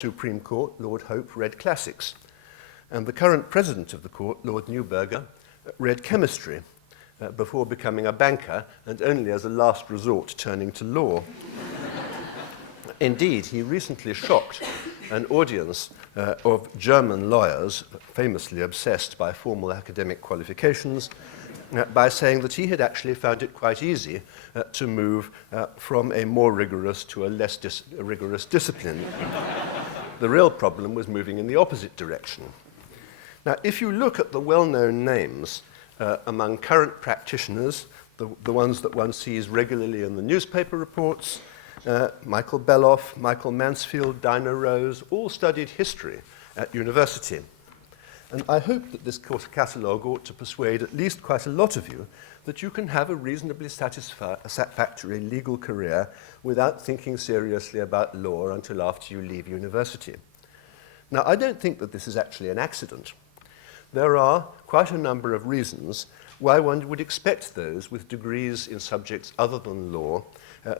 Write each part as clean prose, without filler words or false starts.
Supreme Court, Lord Hope, read classics, and the current president of the court, Lord Newburger, read chemistry before becoming a banker and only as a last resort turning to law. Indeed, he recently shocked an audience of German lawyers, famously obsessed by formal academic qualifications, by saying that he had actually found it quite easy to move from a more rigorous to a less rigorous discipline. The real problem was moving in the opposite direction. Now, if you look at the well-known names among current practitioners, the ones that one sees regularly in the newspaper reports, Michael Beloff, Michael Mansfield, Dinah Rose, all studied history at university. And I hope that this course catalogue ought to persuade at least quite a lot of you that you can have a reasonably satisfactory legal career without thinking seriously about law until after you leave university. Now, I don't think that this is actually an accident. There are quite a number of reasons why one would expect those with degrees in subjects other than law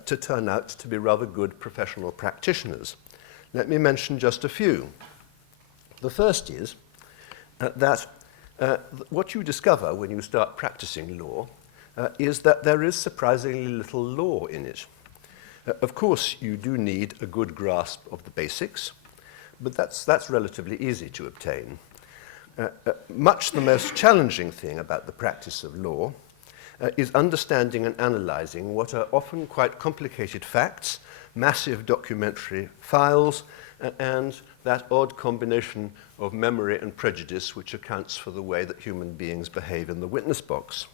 to turn out to be rather good professional practitioners. Let me mention just a few. The first is that what you discover when you start practicing law is that there is surprisingly little law in it. Of course, you do need a good grasp of the basics, but that's relatively easy to obtain. Much the most challenging thing about the practice of law is understanding and analyzing what are often quite complicated facts, massive documentary files, and that odd combination of memory and prejudice which accounts for the way that human beings behave in the witness box.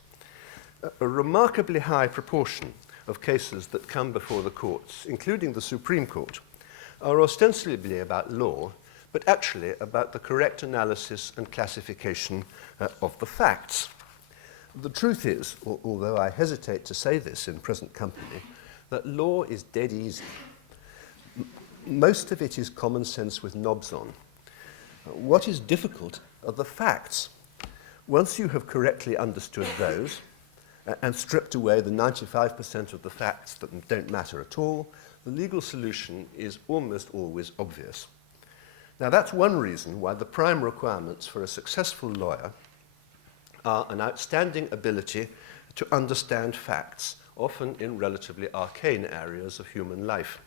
A remarkably high proportion of cases that come before the courts, including the Supreme Court, are ostensibly about law, but actually about the correct analysis and classification of the facts. The truth is, although I hesitate to say this in present company, that law is dead easy. Most of it is common sense with knobs on. What is difficult are the facts. Once you have correctly understood those and stripped away the 95% of the facts that don't matter at all, the legal solution is almost always obvious. Now, that's one reason why the prime requirements for a successful lawyer are an outstanding ability to understand facts, often in relatively arcane areas of human life.